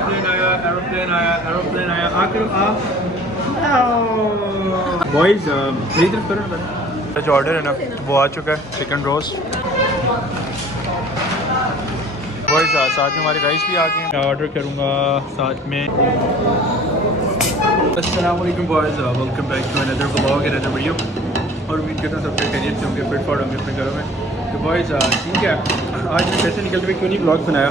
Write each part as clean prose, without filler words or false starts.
Aeroplane आया आकर boys मेरी तरफ करो ना। जो ऑर्डर है ना वो आ चुका है, चिकन रोस्ट। बॉयज साथ में हमारे राइस भी आ गए हैं। मैं ऑर्डर करूँगा साथ में। अस्सलाम वालेकुम boys, welcome back to another vlog and another video. और उम्मीद करता हूँ सब खैरियत से होंगे, फिट फॉर होंगे अपने घरों में। तो बॉयज़ ठीक है, आज मैं घर से निकलते हुए क्यों नहीं ब्लॉग बनाया,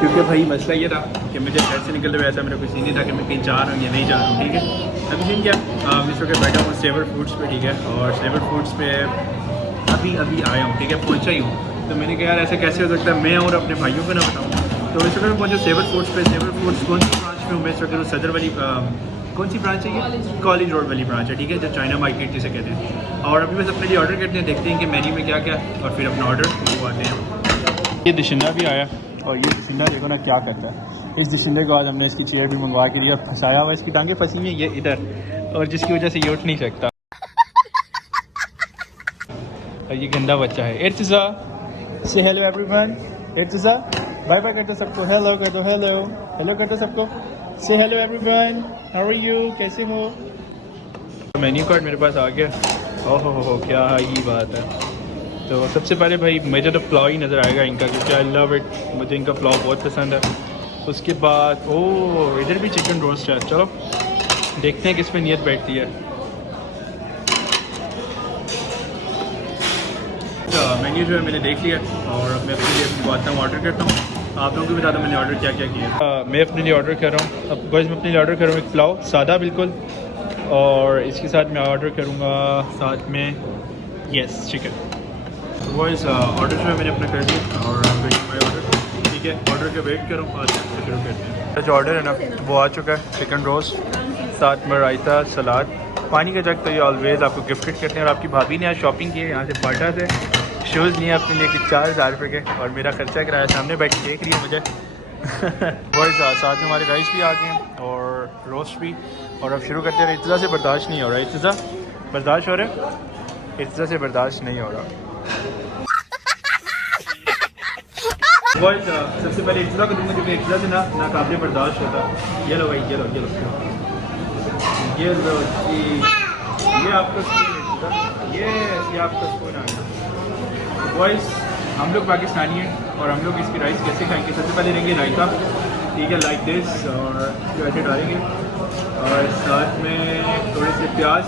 क्योंकि भाई मसला ये था कि मुझे घर से निकलते हुए ऐसा मेरा कुछ नहीं था कि मैं कहीं जा रहा हूँ या नहीं जा रहा हूँ। ठीक है, अभी सीन क्या, इस वक्त बैठा हूँ सेवर फूड्स पे। ठीक है, और सेवर फूड्स पे अभी आया हूँ। ठीक है, पहुँचा ही हूँ। तो मैंने कहा यार ऐसे कैसे हो सकता है मैं और अपने भाइयों को ना बताऊँ। तो इस वक्त मैं पहुँचा सेवर फूड्स पे। सेवर फूड्स कौन सी ब्रांच में हूँ मैं इस वक्त? सदर वाली कौन सी ब्रांच है ये? कॉलेज रोड वाली ब्रांच है। ठीक है, जो चाइना मार्केट जिसे कहते हैं। और अभी बस अपने लिए ऑर्डर करते हैं, देखते हैं कि मेन्यू में क्या क्या, और फिर अपना ऑर्डर मंगवाते हैं। ये दिशिंदा भी आया, और ये दिशिंदा देखो ना क्या करता है। इस दिशिंदे को आज हमने इसकी चेयर भी मंगवा के दिया, फंसाया हुआ, इसकी टांगें फंसी हुई है ये इधर, और जिसकी वजह से ये उठ नहीं सकता। और ये गंदा बच्चा है। इर्तिज़ा से हेलो एवरीवन। इर्तिज़ा बाय बाय कर दो सबको, हेलो कर दो, हेलो हेलो कर दो सबको, से hello everyone, how are you, कैसे हो? मेन्यू कार्ड मेरे पास आ गया। ओहो हो क्या ही बात है। तो सबसे पहले भाई मुझे तो पुलाव ही नज़र आएगा इनका, क्योंकि आई लव इट, मुझे इनका पुलाव बहुत पसंद है। उसके बाद ओह इधर भी चिकन रोस्ट है। चलो देखते हैं किस पे नीयत बैठती है। मेन्यू जो है मैंने देख लिया, और अब मैं अपने लिए आता हूँ, ऑर्डर करता हूँ। आप लोगों को भी बताता हूँ मैंने ऑर्डर क्या क्या किया। मैं अपने लिए ऑर्डर कर रहा हूँ, अब बस मैं अपने लिए ऑर्डर कर रहा हूँ एक पुलाव सादा बिल्कुल, और इसके साथ मैं ऑर्डर करूँगा साथ में यस चिकन। वॉइस ऑर्डर जो है मैंने अपना कर दिया, और माई ऑर्डर। ठीक है, ऑर्डर का वेट करूँ, आज से शुरू करते हैं। जो ऑर्डर है ना वो आ चुका है, चिकन रोस्ट साथ में रायता, सलाद, पानी का जग। तो ये ऑलवेज़ आपको गिफ्टेड करते हैं। और आपकी भाभी ने आज शॉपिंग की है यहाँ से, बाटा से शूज़ लिए अपने लिए कि 4000 रुपये के, और मेरा खर्चा कराया, सामने बैठ के देख रही है मुझे। वॉइस साथ में हमारे राइस भी आ गए हैं, और रोस्ट भी। और अब शुरू करते हैं। इर्तिज़ा से बर्दाश्त नहीं हो रहा। इर्तिज़ा बर्दाश्त हो रहा है? इर्तिज़ा से बर्दाश्त नहीं हो रहा। सबसे पहले इर्तिज़ा को दूंगा, क्योंकि इर्तिज़ा से ना काबिल बर्दाश्त होता। ये लो भाई, ये लो ये लो ये लो जी, ये आपका स्पून इर्तिज़ा, ये आपका स्पून आ गया। बॉयज़ हम लोग पाकिस्तानी हैं, और हम लोग इसकी राइस कैसे खाएंगे? सबसे पहले लेंगे रायता। ठीक है, लाइक दिस, और जो ऐसे डालेंगे, और साथ में थोड़े से प्याज,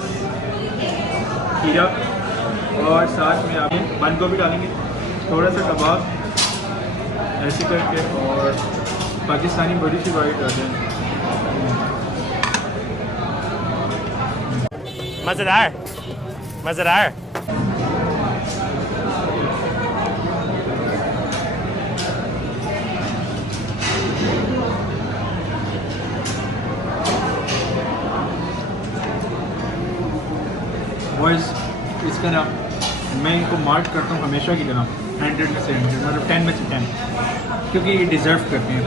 खीरा, और साथ में आप बंद गोभी डालेंगे, थोड़ा सा कबाब, ऐसे करके, और पाकिस्तानी बड़ी सी वाइट डालें। मज़ेदार मज़ेदार। बॉयज़ इसका ना मैं इनको मार्क करता हूँ हमेशा की तरह 100 में से 100, मतलब 10 में से 10, क्योंकि ये डिज़र्व करते हैं।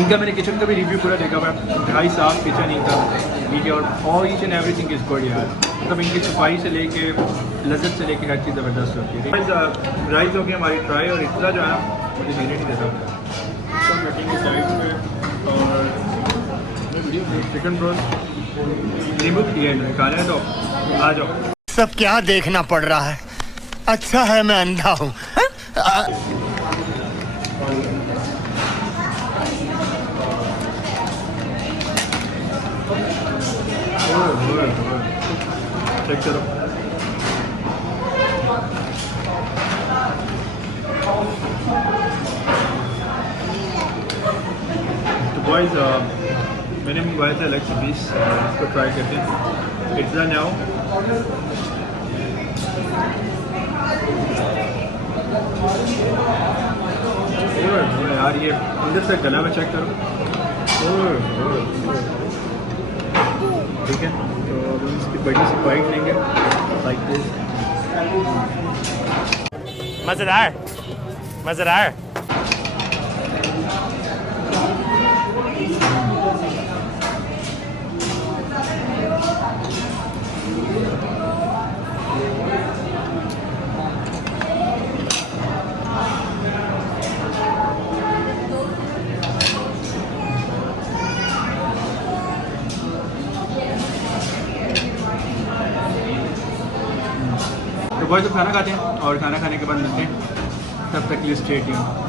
इनका मैंने किचन का भी रिव्यू पूरा देखा हुआ है, ढाई साफ किचन इनका, ठीक है, और all each and everything is good यार। मतलब इनकी सफाई से लेके लज्जत से लेके हर चीज़ ज़बरदस्त होती है। राइस हो गई हमारी ट्राई, और इतना जो है ना मुझे देने नहीं देता। तो रखेंगे साइड में, और चिकन रोस्ट नींबू किया खाना है, तो आ जाओ। सब क्या देखना पड़ रहा है, अच्छा है मैं अंधा हूँ। चेक करो, तो बॉयज़ मैंने मंगवाया था अलग से 20, इसको ट्राई करते हैं। पिज़्ज़ा नाउ, यार ये अंदर से गला में चेक करो। ठीक है, तो हम इसकी बड़ी सी बाइट लेंगे, लाइक दिस। मज़ेदार मज़ेदार। बॉयज़ सब खाना खाते हैं और खाना खाने के बाद मिलते हैं, तब तक स्टे ट्यून्ड।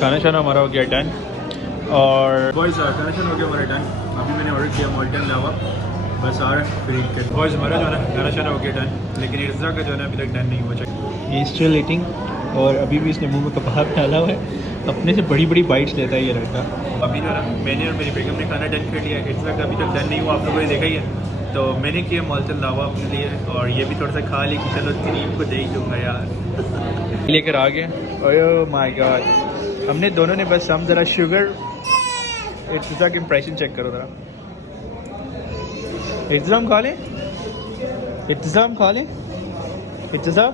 खाना शाना हमारा हो गया डन और बॉयज़ खाना शाना हो गया हमारा डन। अभी मैंने ऑर्डर किया मॉल्टन लावा, बस आ रहा है फिर बॉयज़ हमारा जो है ना खाना शाना हो गया डन, लेकिन इर्जा का जो है ना अभी तक डन नहीं हुआ चाहिए। ये स्टिल ईटिंग और अभी भी इसने मुंह में कबाब डाला हुआ है, अपने से बड़ी बड़ी बाइट्स लेता है ये लड़का। अभी जो है ना मैंने और मेरी बेगम ने खाना डन कर लिया, इर्जा का अभी तक डन नहीं हुआ, आप लोगों ने देखा ही है। तो मैंने किया मॉल्टन लावा अपने लिए और ये भी थोड़ा सा खा ली कि चलो तरीब को दे ही दूँगा यार। लेकर आ गए। ओह माय गॉड, हमने दोनों ने बस हम ज़रा शुगर इर्तिज़ा के इम्प्रेशन चेक करो ज़रा। इर्तिज़ा हम खा लें, इर्तिज़ा हम खा लें, इर्तिज़ा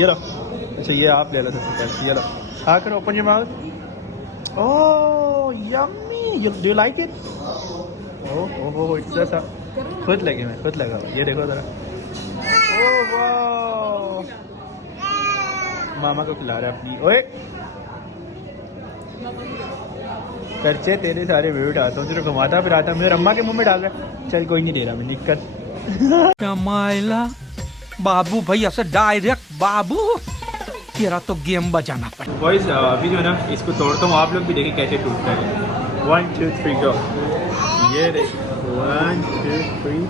ये लो। अच्छा ये आप ले लो सबसे पहले, ये लो खा कर open your mouth. Oh yummy, do you like it? Oh oh इर्तिज़ा सा खुद लगे, मैं खुद लगा, ये देखो ज़रा। ओह वाह, मामा को खिला रहा है अपनी। ओए खर्चे तेरे सारे वीडियो डालता हूँ, तेरे घुमाता फिर आता मेरे अम्मा के मुंह में डाल रहा है। चल कोई नहीं दे रहा मैं, निकल। मायला बाबू भैया से डायरेक्ट बाबू, तेरा तो गेम बजाना पड़ेगा। बॉयज़ अभी जो है ना इसको तोड़ता हूँ, आप लोग भी देखें कैसे टूटता है। 1 2 3 गो। ये देख 1 2 3।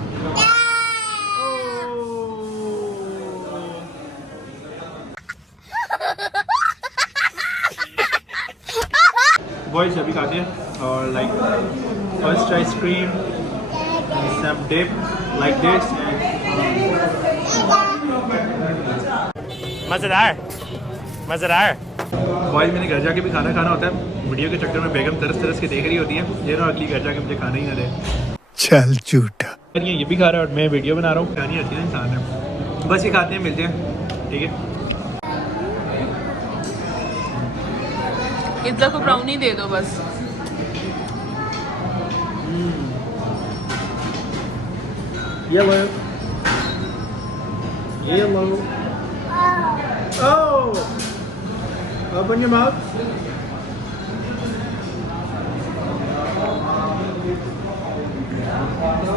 बॉयज़ अभी खाते हैं और like first ice cream, some dip like this मजेदार मजेदार। बॉयज़ मैंने घर जाके भी खाना खाना होता है, वीडियो के चक्कर में बेगम तरस तरस के देख रही होती है, ये ना अगली घर जाके मुझे खाना ही ना दे। चल झूठा। ये भी खा रहा है और मैं वीडियो बना रहा हूँ, खानी आती है इंसान है। बस ये खाते हैं, मिलते हैं, ठीक है। इज्जा को ब्राउनी दे दो बस। Yellow. Yellow. Oh! Open your mouth.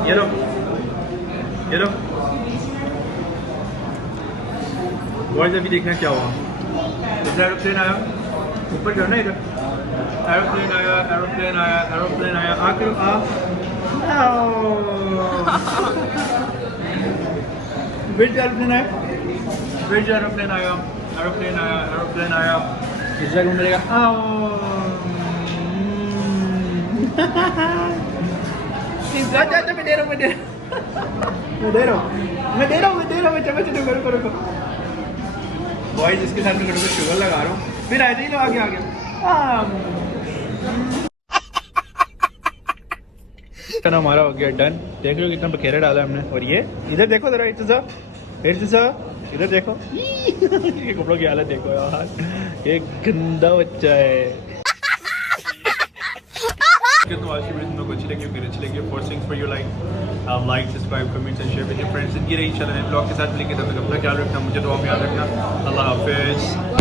Yellow. Yellow. Boys, अभी देखना क्या हुआ। इधर एरोप्लेन आया, ऊपर जाना इधर। एरोप्लेन आया, एरोप्लेन आया, एरोप्लेन आया। आकर आ। Which aeroplane आया? Which aeroplane आया? Aeroplane आया, aeroplane आया। इस जगह मिलेगा। अच्छा मैं दे रहा हूँ, मैं दे रहा हूँ, चलो रुको। बॉयज इसके साथ में थोड़ा शुगर लगा रहा हूँ, फिर ऐसे ही लो, आ गया। चना हमारा हो गया डन। देख लो कितना बखेरा डाला हमने। और ये इधर देखो जरा, इर्तज़ा इधर देखो। ये कपड़ों की हालत देखो यार, ये गंदा बच्चा है। तो आज की वीडियो तुमको अच्छी लगी होगी, अच्छी लगी for things for your like subscribe comments and share with your friends. इनकी रही इंशाल्लाह नए ब्लॉग के साथ मिलेंगे, तब तक अपना ख्याल रखना, मुझे दुआ में याद रखना। अल्लाह हाफिज़।